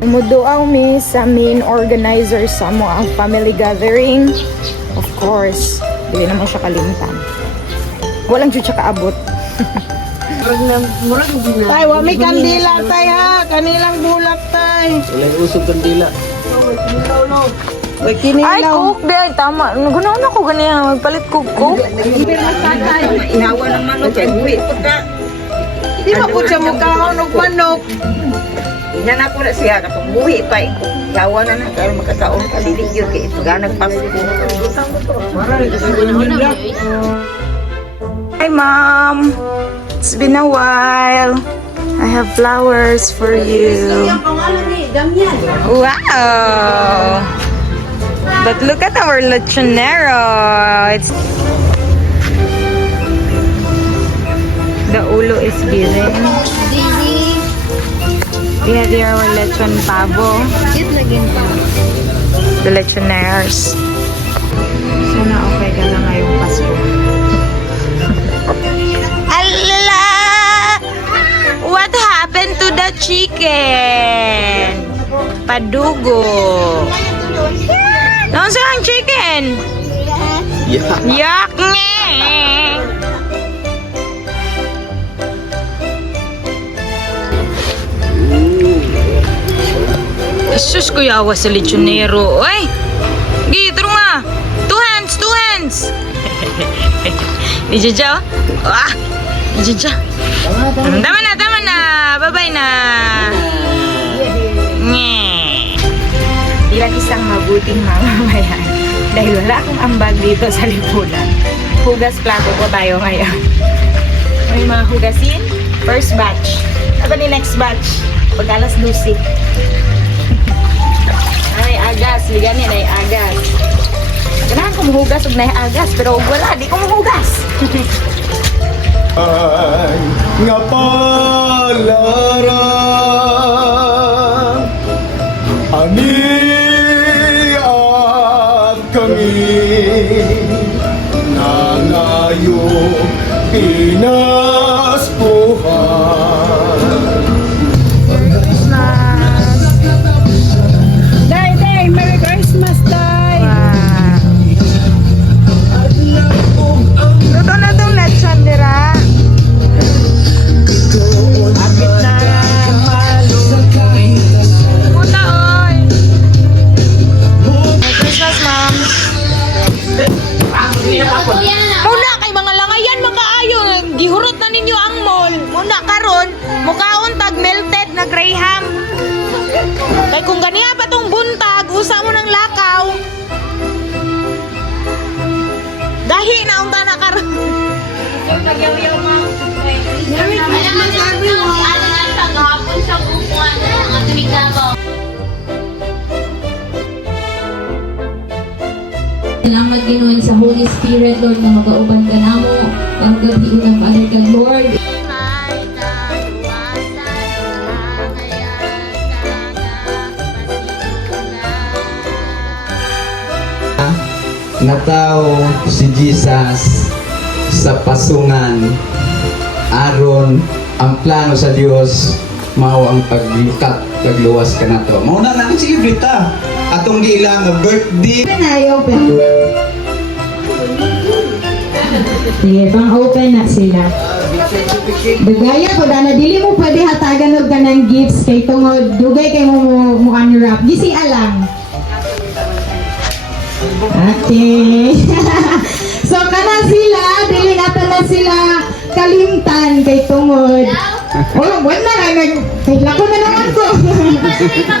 Muduaw mi sa main organizer sa mo ang family gathering. Of course, hindi naman siya kalimtan. Walang siya kaabot. Tay, wami kandila tay ha. Kanilang bulak tay. Walang usog kandila. Uy, kinilaw. Ay, cook di. Ay, tama. Ganoon ako ganyan. Magpalit cook. Ihawa ng manok. Di ba po siya mukha ng manok? Ina na ko na siya katong buhi pa iko. Yawa na kaya makataon ka diligyo kay ito ganag Pasko. Hi, Mom. It's been a while. I have flowers for you. Wow! But look at our lechonero. It's the ulo is given. We have here our lechon pavo. The lechoneros. Sana okay ka na ngayong Pasko. Alala! What happened to the chicken? Padugo. Nasa ang chicken? Yeah. Yak nga! Sus, kuya awas sa lechonero. Ay! Gitro nga! Two hands! Ijaja, oh. Ah! Ijaja. Tama na! Bye-bye na! Bilang isang mabuting mamamayan dahil wala akong ambag dito sa lipunan. Hugas plato po tayo ngayon. May mga hugasin. First batch. Ano ni next batch? Pag alas 12. Ay, agas. Liganin ay agas. Kailangan ko mahugas huwag na agas. Pero wala, di ko mahugas. Ay, nga palara ani at kami nangayo pinaspuhan. Day, Merry Christmas day. Luto na itong lechon, dira. Puta, oy. Merry Christmas, Mom. Muna kay mga langayan, makaayo. Gihurot na ninyo ang mall. Muna karon, mukhaon tag melted na graham. Kay kung ganiya pa tong buntag, usa mo ng lakaw. Dahi na unta na karon. Salamat Ginoon sa Holy Spirit, Lord, na magauban ka namo ang gabi unang Father God, Lord. Nataw si Jesus sa pasungan aron ang plano sa Dios mao ang paglukat pagluwas ka nato. Mao na nang sigrita atong gilang nga birthday. Open. Sige, pang-open na sila. Dugaya po na dili mo pwede hatagan og kanang gifts kay tungod dugay kay mo unwrap. Gisi alang. Ate. So kana sila, dili nato na sila kalimtan kay tungod. Oh, wala na kay lako na naman ko.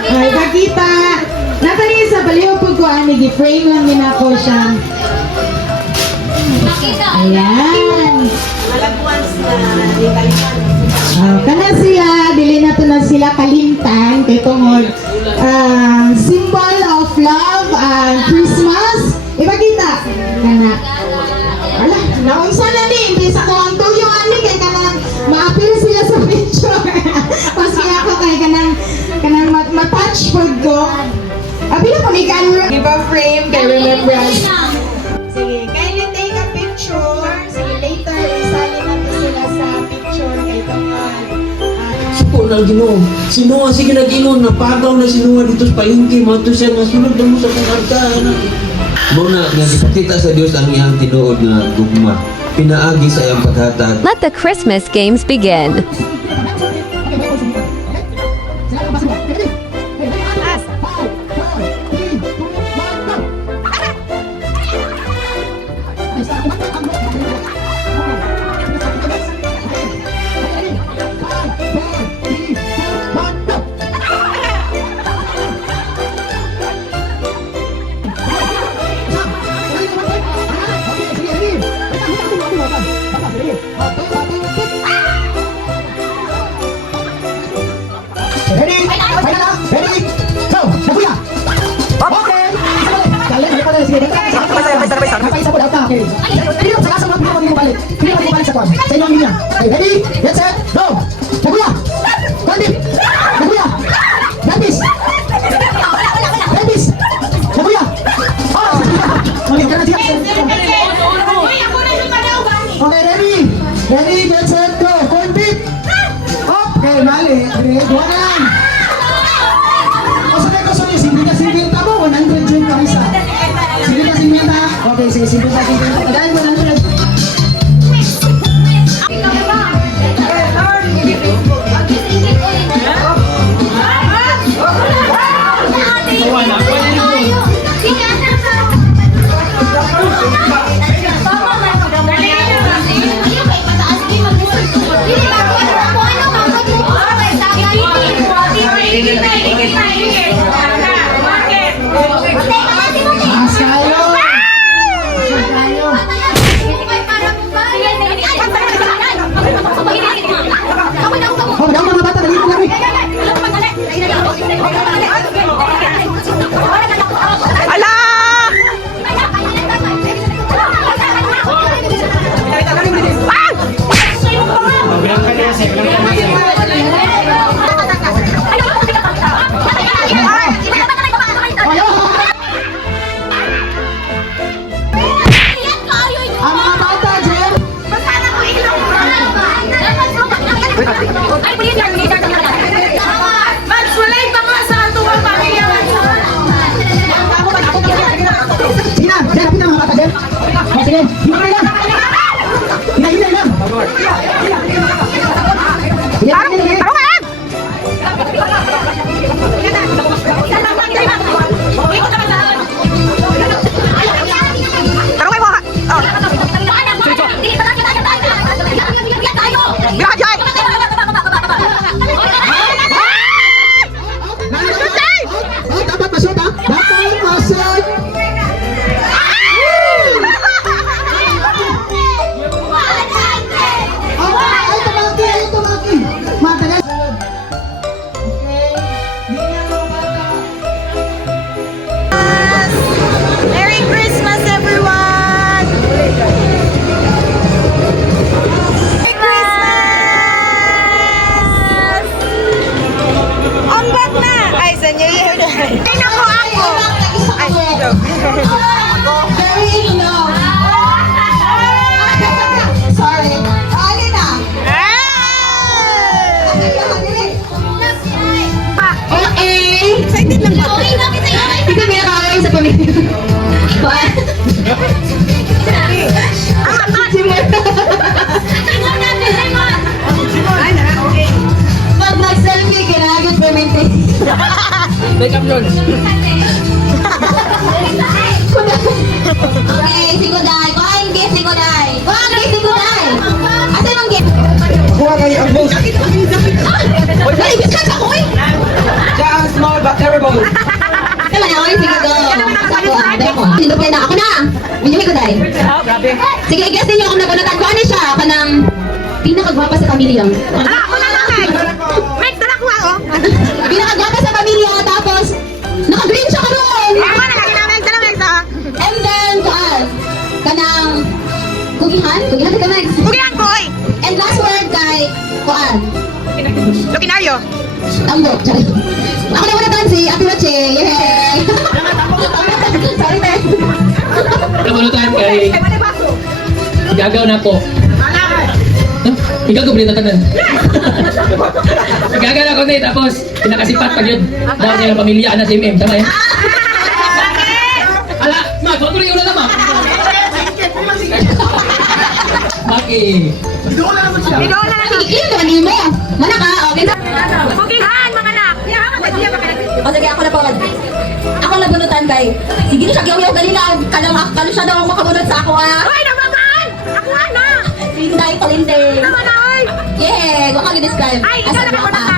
Ay pakita. Napani sa baliw pud ko ani gi-frame lang din ako siya. Ayan. Kana siya, dili nato na sila kalimtan kay tungod symbol of love and Christmas. Ipakita. Kana. Ala, naunsa na ni, hindi sa ko ang tuyo ani kay kanang ma-appear sila sa picture. Kasi ako kay kanang ma-touch pud ko. Abi na ko ni camera. Give a frame kay remembrance. Sige, kindly take a picture. Sige, later isalin natin sila sa picture kay tungod. po na Ginoo. Sinuha sige na Ginoo, napagaw na sinuha dito sa palengke, mato siya masunod na mo sa pangartahan. Muna nga ipakita sa Dios ang iyang tinuod nga gugma. Pinaagi sa iyang paghatag. Let the Christmas games begin. Ready? Ready? Go! Nakuya! Okay! Kalian, hindi pa na. Sige, napaisa po daw ka. Okay. Pili mo, saka sa mga pili mo balik. Pili mo balik sa kwan. Sa inyong linya. Okay, ready? Get set, go! Nakuya! Kondip! Nakuya! Davis! Davis! Nakuya! Oh! Okay, kaya siya. Okay, ready? Ready, get set, go! Kondip! Okay, mali. Okay, gawa na lang. O sabi ko sa'yo, 50-50 mo, 100 yung kaisa. 50-50. Okay, sige, 50-50. Tagayin mo 100. Mas kayo! Mas kayo! Oh, daw mga bata, dali mo lang eh. Ala! Ang mga bata, Jem! Magsulay pa nga sa tuwang pamilya. Sige na, Jem, lapit na mga bata, Jem. Oh, sige, hinay lang. Hinay lang. Hinay lang. Oh, dapat masuk ha? Dapat masuk. Oh, ay tumaki. Matagal. Okay. Ganyan mga bata. Merry Christmas, everyone! Merry Christmas! Ambag na! Ay, sa New Year na. Ay, naku ako! Ay, joke. Very low. Sorry. Alin na. Okay. Excited lang ba? Ito may nakakain sa pamilya. Pag nag-selfie, kinagat permente. Take up yun. Okay, siguday. Kuhain gift, siguday. Kuhain gift, siguday. Asa yung gift? Kuha kayo ang boss. Ay, biskan sa kuy. Siya ang small but terrible. Tama na, okay, sige go. Sako, deko. Sinupay na ako na. Minyo ko dai. Oh, grabe. Sige, i-guess ninyo kung nagunatan ko ano siya. Kanang pinakagwapa sa pamilya. Ako na lang eh! Mike, tala ko ako! Pinakagwapa sa pamilya, tapos naka-green siya karoon. Ako na, kinamig, tala Mike sa... And then, kanang kugihan ka Max. Bugihan ko, oy! And last word kay kuan. Lukinaryo! Tambo. Ako na muna si Ate Roche. Yay! Sorry, te. Nabunutan kay gagaw na po. Ikaw ko na tanan. Gagana ko na tapos pinakasipat pag yun. Daw niya ang pamilya na si MM. Tama yan? Ala, ma, patuloy ko na naman. Maki. Sige, gani mo. Mana ka? Okay na. Pugihan, mga anak! O sige, ako na po. Ako na bunutan kay. Sige na siya, giyaw-yaw kanina. Kalo siya daw makabunot sa ako ah. Hoy, naman! Ako na! Linday, palinding. Naman na, hoy! Yeah, wag ka describe. Ay, ikaw na kapunta ako!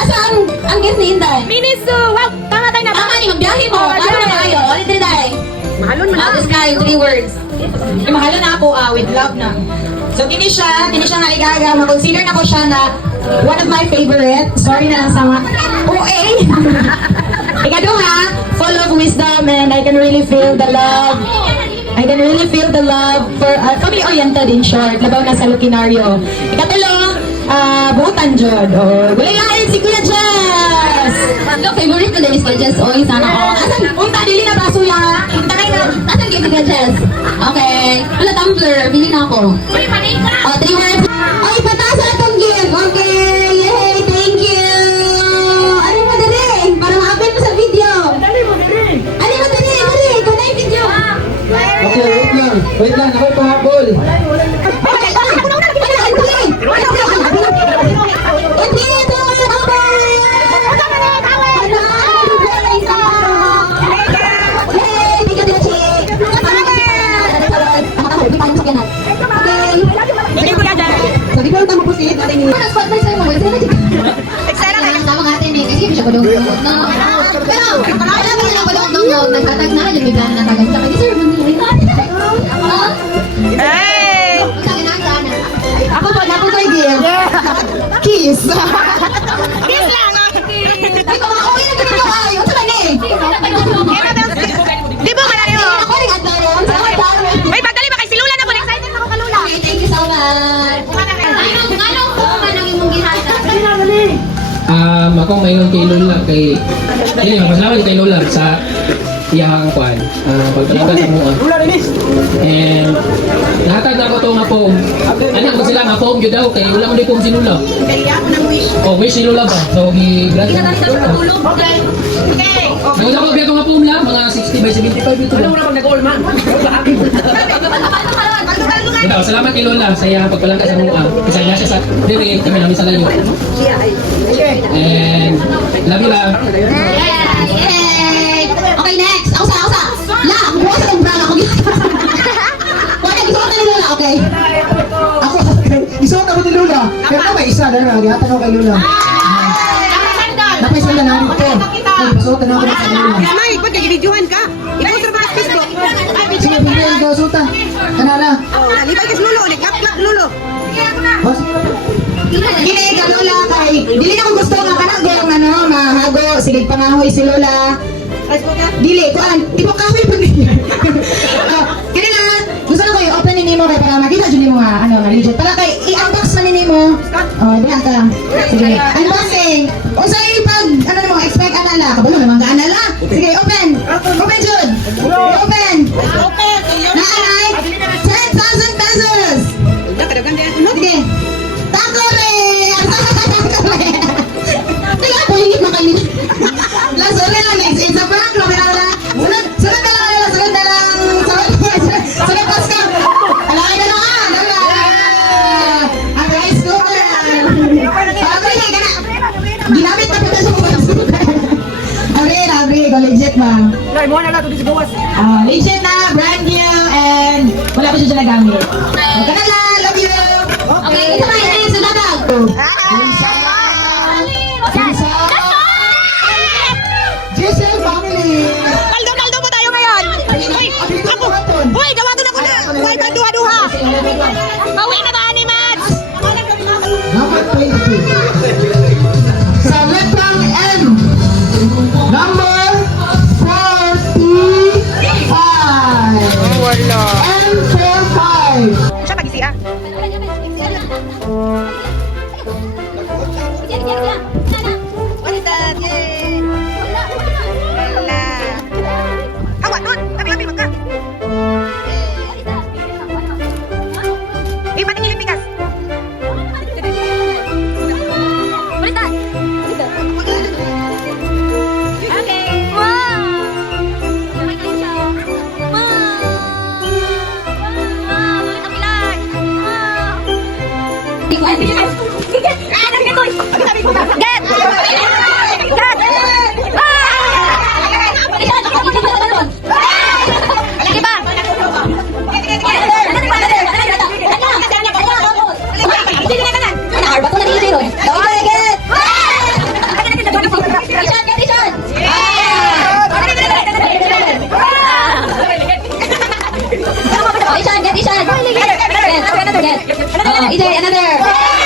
Asaan ang guest ni Inday? Miniso! Wow! Tama tayo na ba? Tama ni, magbiyahe mo. Oh, Ano na yeah. tayo? Ulit din tayo. Mahalon mo na! Describe, 3 words. Mahalo na ako with love na. So kini siya nga igaga, ma-consider na ko siya na one of my favorite. Sorry na lang sa mga OA. Ikaduha, full of wisdom and I can really feel the love. I can really feel the love for family-oriented in short. Labaw na sa Lukinaryo. Ikatulo, buutan jud. O, wala lain si Kuya Jess. Look, favorite ko din is Jess. Oy, sana ako. Asan? Unta, dili na baso ya. Takay na. Nasaan kayo si Jess? Okay. Wala tumbler. Bili na ako. O, 3 words. Ay, pataas na itong gift. Okay, yay, thank you. Ano mo dali? Para ma-upload mo sa video. Ano mo dali? Ikaw na yung video. Okay, wait lang, ako pahabol. Hindi ko na dyan! So, di ba yung tama po silit natin yun? Spot by sa'yo mo. Eksena ka na! Tama ka atin eh. Kasi siya ko daw. Pero, alam mo na ko daw. Nagkatag na. Yung bigla na natagan. Saka, deserve mo nila. Hey! Ako po, napo kay Gil. Kiss. Kiss lang! Ay, kung ako yung nagkakaroon ko ayaw, sa kanya eh. Di ba malali mo? Ako rin at daron. Sa mga daron. May pagdali ba kay si Lula na po? Excited ako ka Lula! Okay, thank you so much. Anong po man ang imong gihasa? Ako mayroon kay Lola kay masalamat kay Lola sa iyang kwan. Pagpalaban sa mua. And nahatag na ko to nga po. Anak ko sila nga po gyud daw kay wala ko di po si Lola. Oh, wish si Lola ba? So gi-grant. Okay! Okay! Nagod ako biya ko nga po lang mga 60 by 75 ito. Wala mo nag-all man. Diba, salamat kay Lola sa iyang pagpalangka sa mua. Kasi nga siya sa diri kami namin sa layo. And love you lang. Yay! Okay, next. Ako sa. La, ako bukas sa umbrella ko. Okay, isuot na ni Lola, okay? Ako, isuot ako ni Lula. Pero may isa, dahil nagihatan ako kay Lula. Napaisa na namin ito. Ay, isuot na ako kay Lula. May, ba't nag-videohan ka? Ikaw sa mga Facebook. Sige, pagkain ko, sultan. Kanala. Nalibay ka sa lulo, nag-upload lulo. Boss, Kini ka Lola kay dili na ko gusto nga kana gyud mahago sige pangahoy si Lola. Dili ko di ko kahoy pag kini na gusto na ko i-open ni nimo kay para makita jud nimo nga nga legit para kay i-unbox na ni nimo. Oh, diyan ka. Sige, unboxing. Unsay pag nimo expect anala kabalo naman ka anala. Sige, open. Open jud. Open. Na anay 10,000 pesos. Sige. Takore! Teka po, hingit na kayo. Sorry lang, it's a prank. Sunod na lang. Sunod Pasko. Alakay na lang ang rice cooker. Okay, ginamit na po ito sa mga sugar. Agree. Legit ba? Legit na, brand new, and wala pa siya nagamit. Kanala, love you. Okay, isa pa yun. Sa dadag. Giselle family. Kaldo po tayo ngayon! Uy! Ako! Uy! Gawagan ako na! Uy! Duha-duha! Pauwi na ba, Animats? Number 20. Sa letrang M. Number 45. Wala. M45. Siya mag-isi What's that? Yay! Wala. Awa, doon! Tabi-tabi, magka! Patingin yung bigas. Ishan, get Ishan. Get. Another.